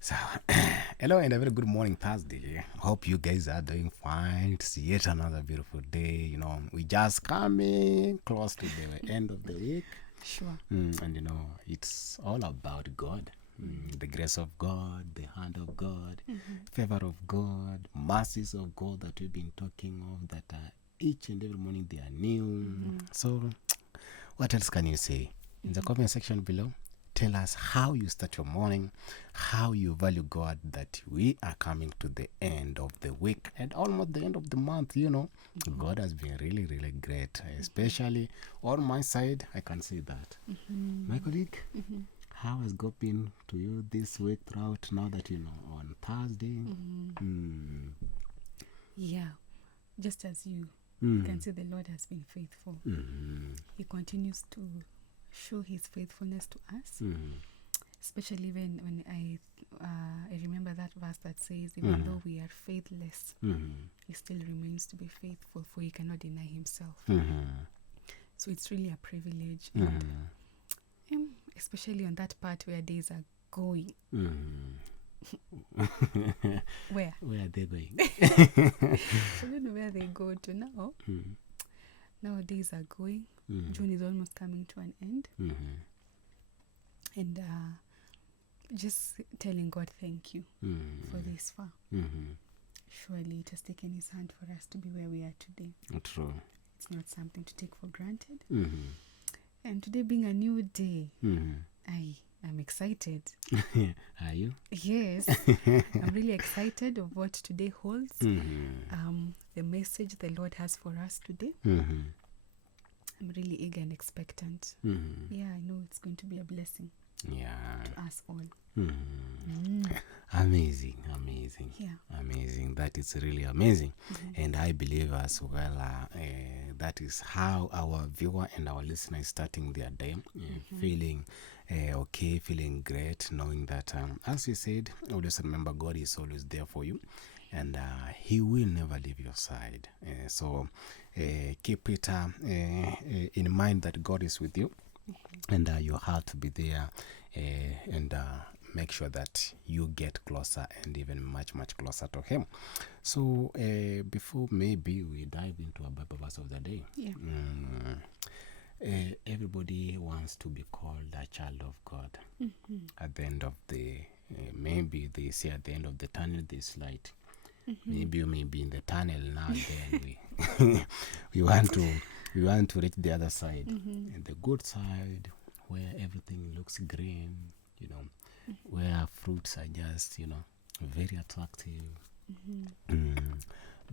So, hello and a very good morning, Thursday. Hope you guys are doing fine. It's yet another beautiful day. We just coming close to the end of the week. Sure. And it's all about God. The grace of God, the hand of God, favor of God, mercies of God that we've been talking of that each and every morning they are new. So, what else can you say? In the comment section below, tell us how you start your morning, how you value God, that we are coming to the end of the week and almost the end of the month. God has been really, really great, especially on my side. I can say that. My colleague, how has God been to you this week throughout now that on Thursday? Yeah, just as you can see, the Lord has been faithful. He continues to show his faithfulness to us, especially when I remember that verse that says, even though we are faithless, he still remains to be faithful, for he cannot deny himself. So it's really a privilege, and especially on that part where days are going. Where are they going? I don't know where they go to now. Now days are going. June is almost coming to an end. And just telling God thank you for this far. Surely it has taken his hand for us to be where we are today. True. It's not something to take for granted. And today being a new day, I'm excited. Are you? Yes. I'm really excited of what today holds. The message the Lord has for us today. I'm really eager and expectant. Yeah, I know it's going to be a blessing to us all. Amazing. Yeah. Amazing. That is really amazing. And I believe as well that is how our viewer and our listener is starting their day, feeling okay, feeling great, knowing that, as you said, always remember God is always there for you, and he will never leave your side. So keep it in mind that God is with you, and your heart to be there, and make sure that you get closer and even much, much closer to him. So before maybe we dive into a Bible verse of the day, everybody wants to be called a child of God. At the end of the, maybe they say at the end of the tunnel there's light. Maybe you may be in the tunnel now. Then we want to reach the other side, and the good side where everything looks green, where fruits are just very attractive.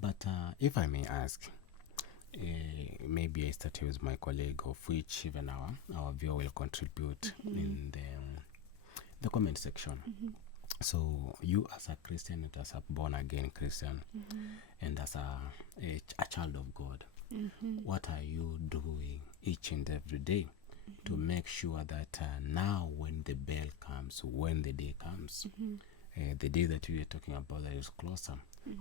But if I may ask, maybe I start with my colleague, of which even our viewer will contribute in the comment section. So you as a Christian and as a born again Christian, and as a child of God, what are you doing each and every day to make sure that now when the bell comes, when the day comes, the day that we are talking about that is closer,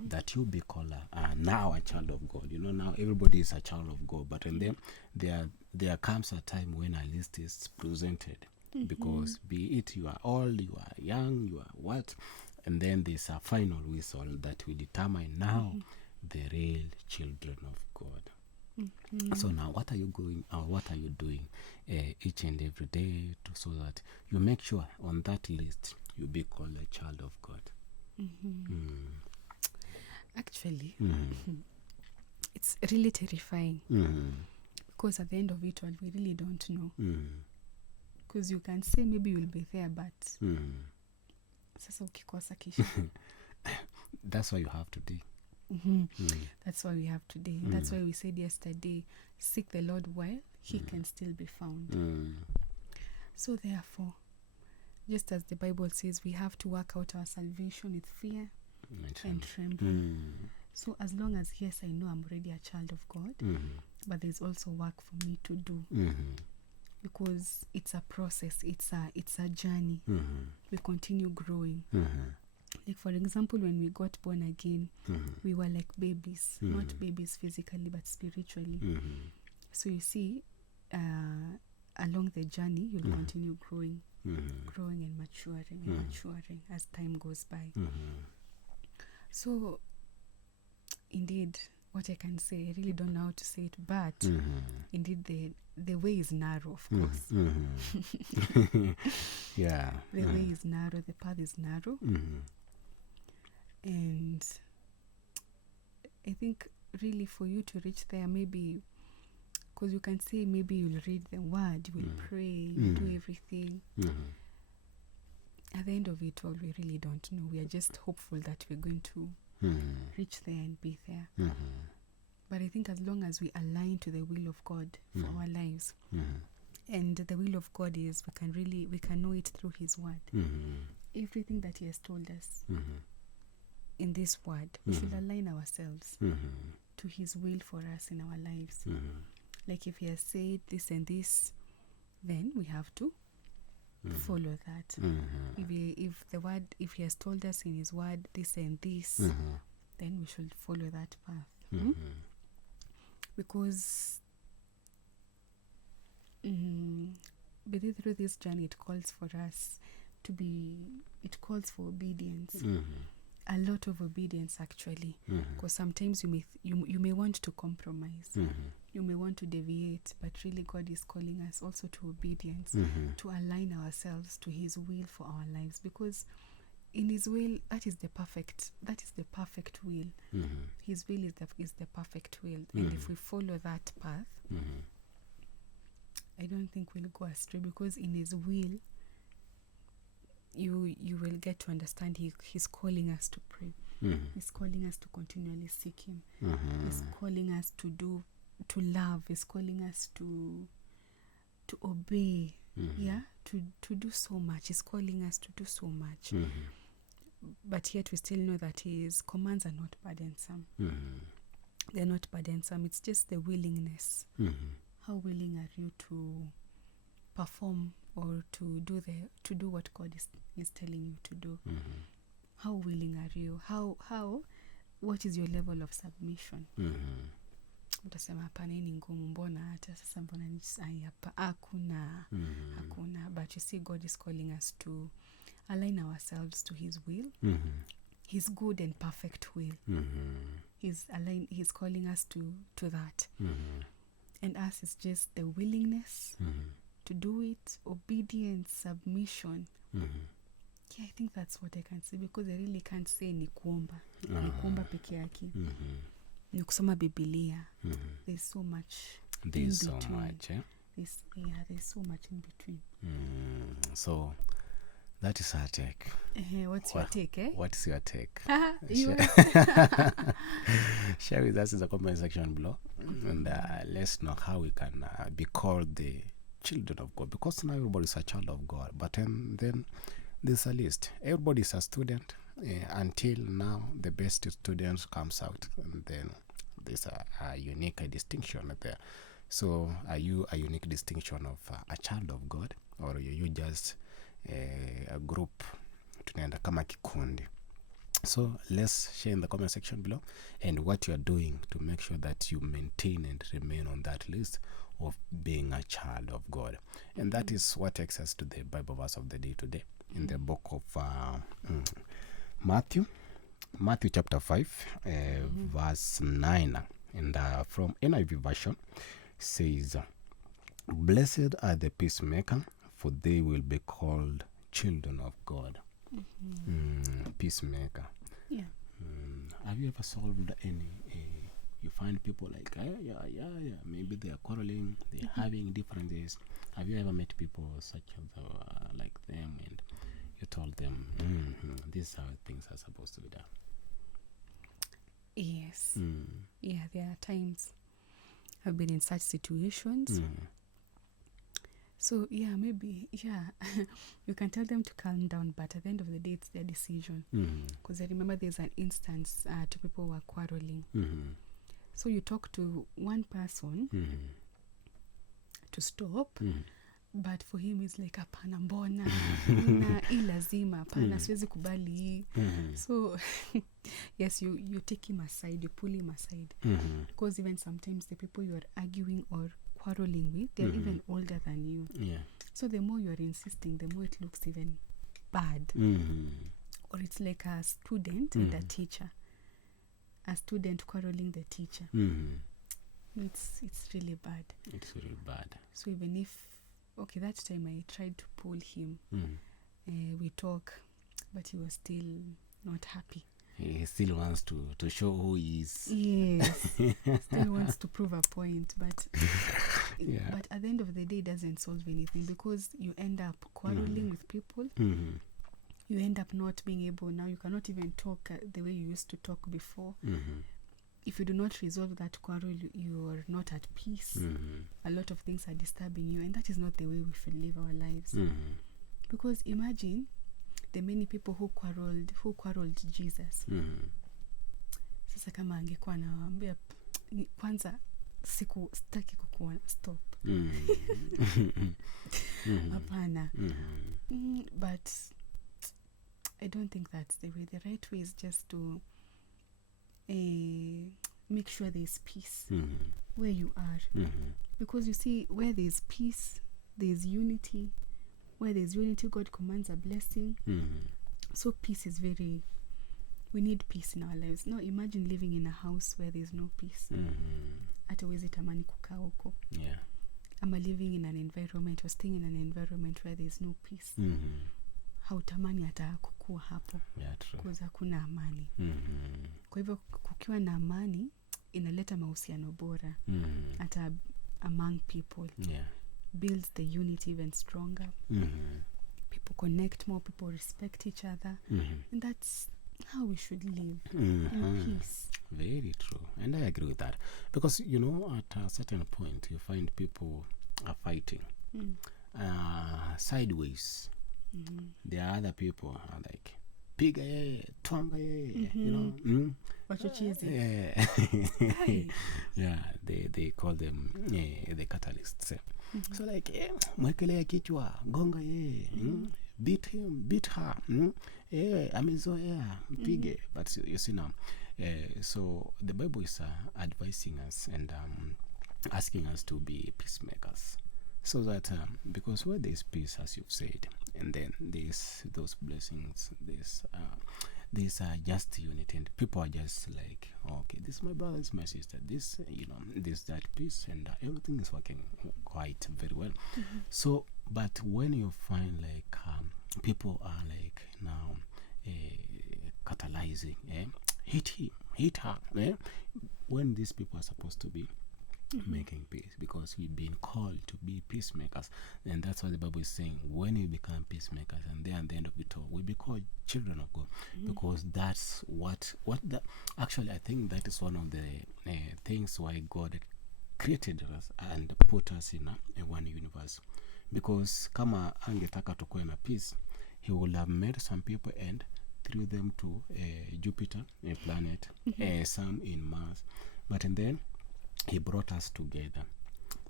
that you be called now a child of God. Now everybody is a child of God, but and then there comes a time when a list is presented, because be it you are old, you are young, you are what, and then there's a final whistle that will determine now the real children of God. So now what are you doing each and every day so that you make sure on that list you be called a child of God? Actually, it's really terrifying, because at the end of it all, we really don't know. Because you can say maybe you'll be there, but sasa ukikosa kisha. That's why you have today. That's why we have today. That's why we said yesterday, seek the Lord while he can still be found. So therefore, just as the Bible says, we have to work out our salvation with fear and trembling. So as long as, yes, I know I'm already a child of God, but there's also work for me to do, because it's a process, it's a journey. We continue growing. Like for example, when we got born again, we were like babies, not babies physically but spiritually. So you see, along the journey you'll continue growing and maturing as time goes by. So indeed, what I can say, I really don't know how to say it, but indeed the way is narrow, of course. Yeah. The way is narrow, the path is narrow. And I think really for you to reach there, maybe, because you can say maybe you'll read the word, you will pray, you do everything. At the end of it all, we really don't know. We are just hopeful that we're going to reach there and be there. But I think as long as we align to the will of God for our lives, and the will of God is we can know it through His word. Everything that He has told us in this word, we should align ourselves to His will for us in our lives. Like if He has said this and this, then we have to follow that. If He has told us in His word this and this, then we should follow that path. Because through this journey, it calls for us it calls for obedience. A lot of obedience, actually, because sometimes you may want to compromise, you may want to deviate, but really God is calling us also to obedience, to align ourselves to His will for our lives, because in His will, that is the perfect will. His will is the perfect will, and if we follow that path, I don't think we'll go astray, because in His will, you will get to understand He's calling us to pray. He's calling us to continually seek Him. He's calling us to love. He's calling us to obey. To do so much. He's calling us to do so much. But yet we still know that His commands are not burdensome. They're not burdensome. It's just the willingness. How willing are you to perform or to do what God is telling you to do? How willing are you? What is your level of submission? Utasema hapana, ni ngumu, mbona hata sasa, mbona hakuna. But you see, God is calling us to align ourselves to His will, His good and perfect will. He's calling us to that. And us is just the willingness to do it, obedience, submission. Yeah, I think that's what I can say, because I really can't say ni kuomba. Ni kuomba peke yake. Ni kusoma Biblia. There's so much in between. There's so much in between. So that is our take. What's your take, eh? What is your take? Share with us in the comment section below. And let's know how we can be called the children of God. Because now everybody is a child of God. But then there's a list. Everybody is a student. Until now, the best students comes out. And then there's a unique distinction there. So are you a unique distinction of a child of God? Or are you just a group, tunaenda kama kikundi? So let's share in the comment section below, and what you are doing to make sure that you maintain and remain on that list of being a child of God. And that is what takes us to the Bible verse of the day today, in the book of Matthew chapter 5, verse 9, and from NIV version says, "Blessed are the peacemaker, for they will be called children of God." Peacemaker. Yeah. Have you ever solved any? You find people like, maybe they are quarreling, they're having differences. Have you ever met people such as like them, and you told them, this is how things are supposed to be done? Yes. Yeah, there are times I've been in such situations. So, maybe, you can tell them to calm down, but at the end of the day, it's their decision. Because I remember there's an instance, two people were quarreling. So you talk to one person to stop, but for him, it's like, hapana, mbona, hii lazima, hapana, siwezi kubali. So, yes, you take him aside, you pull him aside. Because even sometimes the people you are arguing or quarreling with, they're even older than you. Yeah. So the more you're insisting, the more it looks even bad. Or it's like a student and a teacher. A student quarreling the teacher. It's really bad. It's really bad. So even if, okay, that time I tried to pull him. We talk, but he was still not happy. He still wants to show who he is. Yes. Still wants to prove a point, but but at the end of the day, it doesn't solve anything, because you end up quarreling with people. You end up not being able, now you cannot even talk the way you used to talk before. If you do not resolve that quarrel, you are not at peace. A lot of things are disturbing you, and that is not the way we should live our lives. Because imagine the many people who quarreled Jesus. Sasa kama angekuwa anawaambia kwanza sitaki kukuona, stop. Hapana. But I don't think that's the way. The right way is just to make sure there's peace where you are. Because you see, where there's peace, there's unity. Where there's unity, God commands a blessing. So peace is we need peace in our lives. Now imagine living in a house where there's no peace. Hata huwezi tamani kukaa huko. Yeah. Ama living in an environment or staying in an environment where there's no peace. Hautamani hata kukua hapo. Yeah, true. Because hakuna amani. Kwa hivyo kukiwa na amani inaleta mahusiano bora. Hata among people. Yeah. Builds the unity even stronger. People connect more, people respect each other. And that's how we should live, in peace. Very true. And I agree with that. Because, at a certain point, you find people are fighting. Sideways. There are other people are like, piga ye, twanga ye, Wachochezi. Yeah, they call them the catalysts. So like, mwekelea kichwa, gonga ye, beat him, beat her, amezoea, mpige. But you see now, so the Bible is advising us and asking us to be peacemakers. So that, because where there's peace, as you've said, and then there's those blessings, there's just unity, and people are just like, okay, this is my brother, this is my sister, this, this, that peace, and everything is working quite very well. So, but when you find like people are like now catalyzing, hit him, hit her, when these people are supposed to be making peace, because we've been called to be peacemakers, and that's what the Bible is saying. When we become peacemakers, and then at the end of it all, we'll be called children of God, because that's what actually I think that is one of the things why God created us and put us in a one universe. Because kama angetaka tukuwe na peace, he would have made some people and threw them to Jupiter, a planet, some in Mars, but and then he brought us together,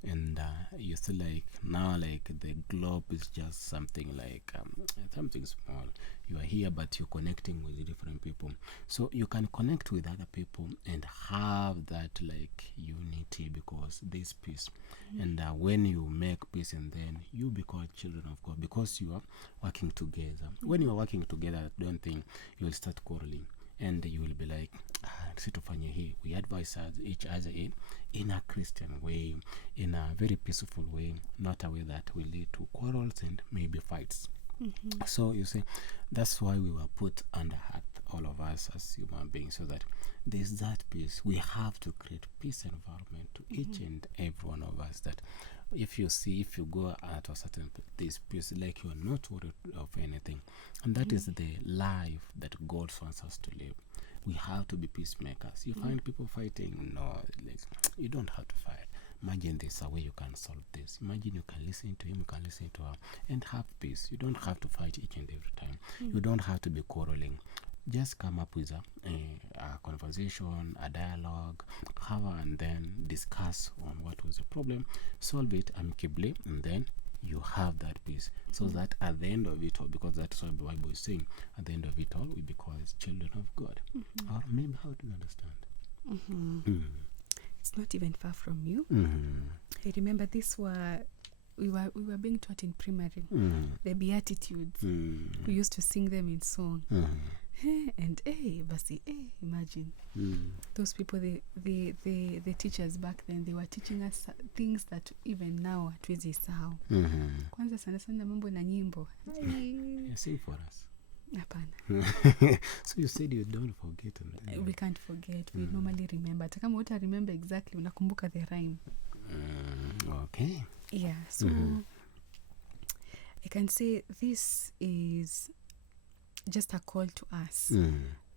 and you see, like now, like the globe is just something like something small. You are here, but you're connecting with different people, so you can connect with other people and have that like unity, because there's peace. And when you make peace, and then you become children of God, because you are working together. When you are working together, I don't think you will start quarreling. And you will be like, situfanye hii. We advise each other in a Christian way, in a very peaceful way, not a way that will lead to quarrels and maybe fights. So you see, that's why we were put under earth, all of us as human beings, so that there's that peace. We have to create peace environment to each and every one of us, that if you go at a certain this peace, like you are not worried of anything. And that is the life that God wants us to live. We have to be peacemakers. You find people fighting, no, like, you don't have to fight. Imagine there's a way you can solve this. Imagine you can listen to him, you can listen to her, and have peace. You don't have to fight each and every time. You don't have to be quarreling. Just come up with a conversation, a dialogue, and then discuss on what was the problem, solve it amicably, and then you have that peace. So that at the end of it all, because that's what the Bible is saying, at the end of it all, we become children of God. Or maybe, how do you understand? it's not even far from you. I remember we were being taught in primary, the Beatitudes. We used to sing them in song. And basi, imagine those people, the teachers back then, they were teaching us things that even now hatuwezi sahau. Kwanza sana mambo na nyimbo. Sing for us. Hapana. So you said you don't forget. We can't forget. We normally remember. Hata kama uta remember exactly, unakumbuka the rhyme. Okay. Yeah, so I can say this is just a call to us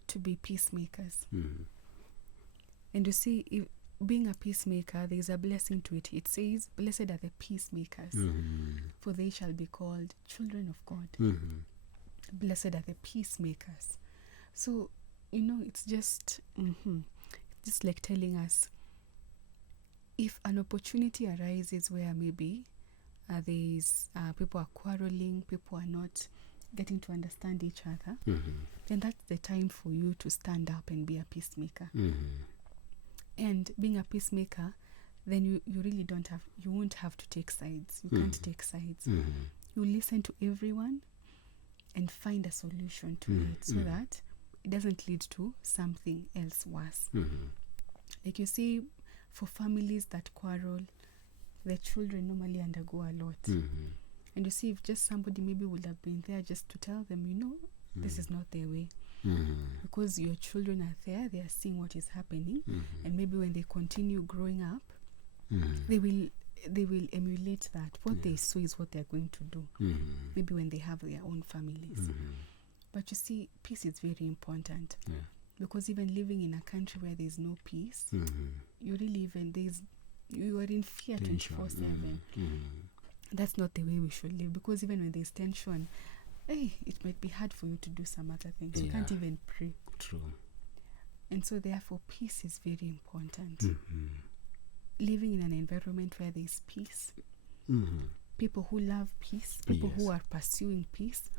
to be peacemakers. And you see, if being a peacemaker, there is a blessing to it. It says, blessed are the peacemakers, for they shall be called children of God. Blessed are the peacemakers. So, it's just like telling us, if an opportunity arises where maybe there's people are quarreling, people are not getting to understand each other, then that's the time for you to stand up and be a peacemaker. And being a peacemaker, then you really won't have to take sides. You can't take sides. You listen to everyone and find a solution to it, so that it doesn't lead to something else worse. Like you see, for families that quarrel, the children normally undergo a lot. And you see, if just somebody maybe would have been there just to tell them, this is not their way. Because your children are there, they are seeing what is happening, and maybe when they continue growing up, they will emulate that. What they saw is what they're going to do. Maybe when they have their own families. But you see, peace is very important. Because even living in a country where there's no peace, you are in fear 24/7. That's not the way we should live, because even when there's tension, it might be hard for you to do some other things. You can't even pray. True. And so therefore peace is very important. Living in an environment where there's peace, people who love peace, people who are pursuing peace,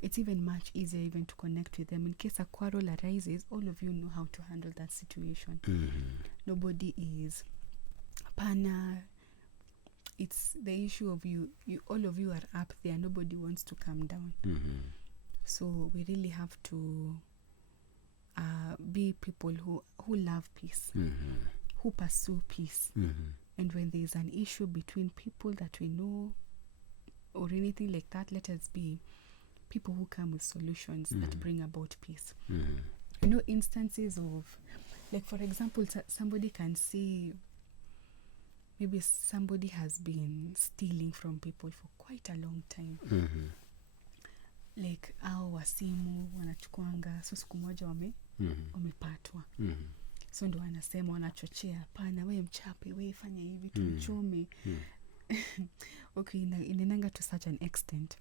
it's even much easier even to connect with them. In case a quarrel arises, all of you know how to handle that situation. Nobody is pana. It's the issue of you all of you are up there, nobody wants to come down. So we really have to be people who love peace, who pursue peace. And when there's an issue between people that we know or anything like that, let us be people who come with solutions that bring about peace. Instances of, like, for example, somebody can see maybe somebody has been stealing from people for quite a long time. Like, wasimu wanachukuanga, so siku moja wamepatwa. So ndo wanasema, wanachochea, hapana, we mchape, we fanya hivi, tumchome. Okay, inenanga to such an extent.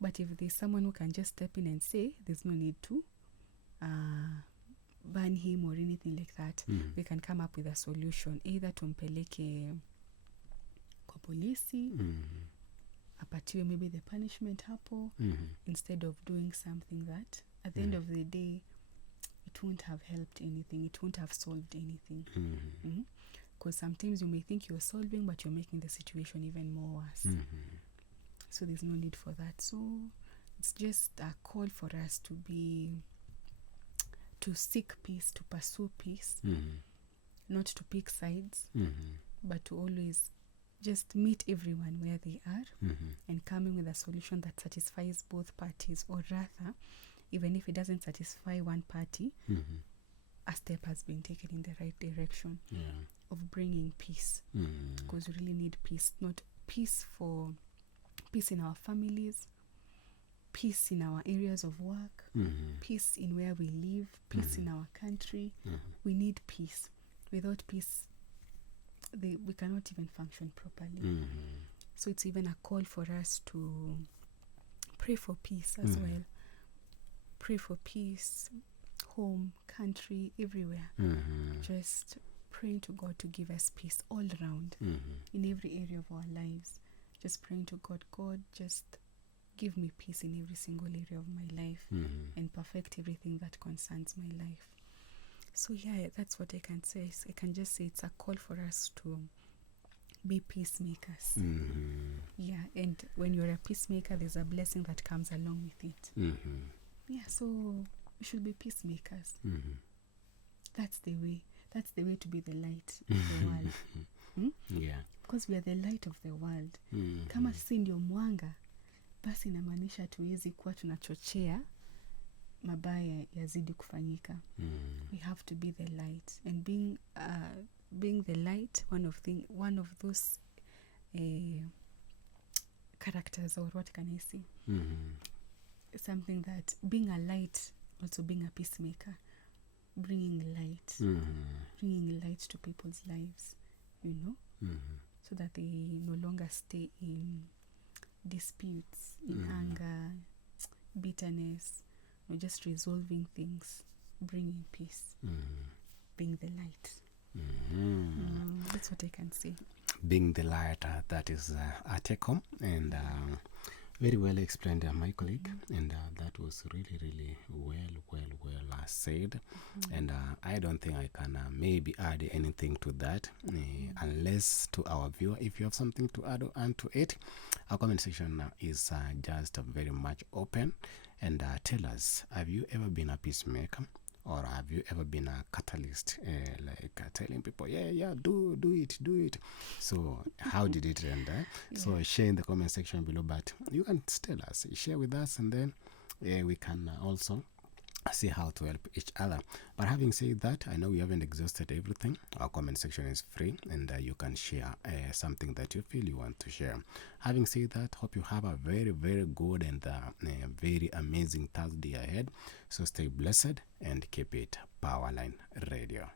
But if there's someone who can just step in and say, there's no need to ban him or anything like that, we can come up with a solution. Either tumpeleke kwa polisi, apatiwe maybe the punishment hapo, instead of doing something that at the end of the day it won't have helped anything, it won't have solved anything. Because sometimes you may think you're solving, but you're making the situation even more worse. So there's no need for that. So it's just a call for us to seek peace, to pursue peace, not to pick sides, but to always just meet everyone where they are, and coming with a solution that satisfies both parties, or rather, even if it doesn't satisfy one party, a step has been taken in the right direction of bringing peace. Because we really need peace, not peace in our families, peace in our areas of work, peace in where we live, peace in our country. We need peace. Without peace, we cannot even function properly. So it's even a call for us to pray for peace as well. Pray for peace, home, country, everywhere. Just praying to God to give us peace all around, in every area of our lives. Just praying to God, just give me peace in every single area of my life, and perfect everything that concerns my life. So yeah, that's what I can say. I can just say it's a call for us to be peacemakers. Yeah, and when you're a peacemaker, there's a blessing that comes along with it. Yeah, so we should be peacemakers. That's the way. That's the way to be the light of the world. Yeah. Because we are the light of the world. Kama sisi ndio mwanga, basi inamaanisha tuwezi kuwa tunachochea mabaya yazidi kufanyika. We have to be the light, and being the light, one of those characters, or what can I say? Something that being a light, also being a peacemaker, bringing light to people's lives, so that they no longer stay in disputes, in anger, bitterness, just resolving things, bringing peace, being the light. That's what I can say. Being the light, that is a take home, and very well explained, my colleague, and that was really, really well said. And I don't think I can maybe add anything to that, unless to our viewer, if you have something to add on to it. Our comment section is just very much open, and tell us, have you ever been a peacemaker? Or have you ever been a catalyst, telling people, do it. So how did it end? So share in the comment section below, but you can tell us, share with us, and then we can also see how to help each other. But having said that, I know we haven't exhausted everything. Our comment section is free, and you can share something that you feel you want to share. Having said that, hope you have a very, very good and very amazing Thursday ahead. So stay blessed and keep it Powerline Radio.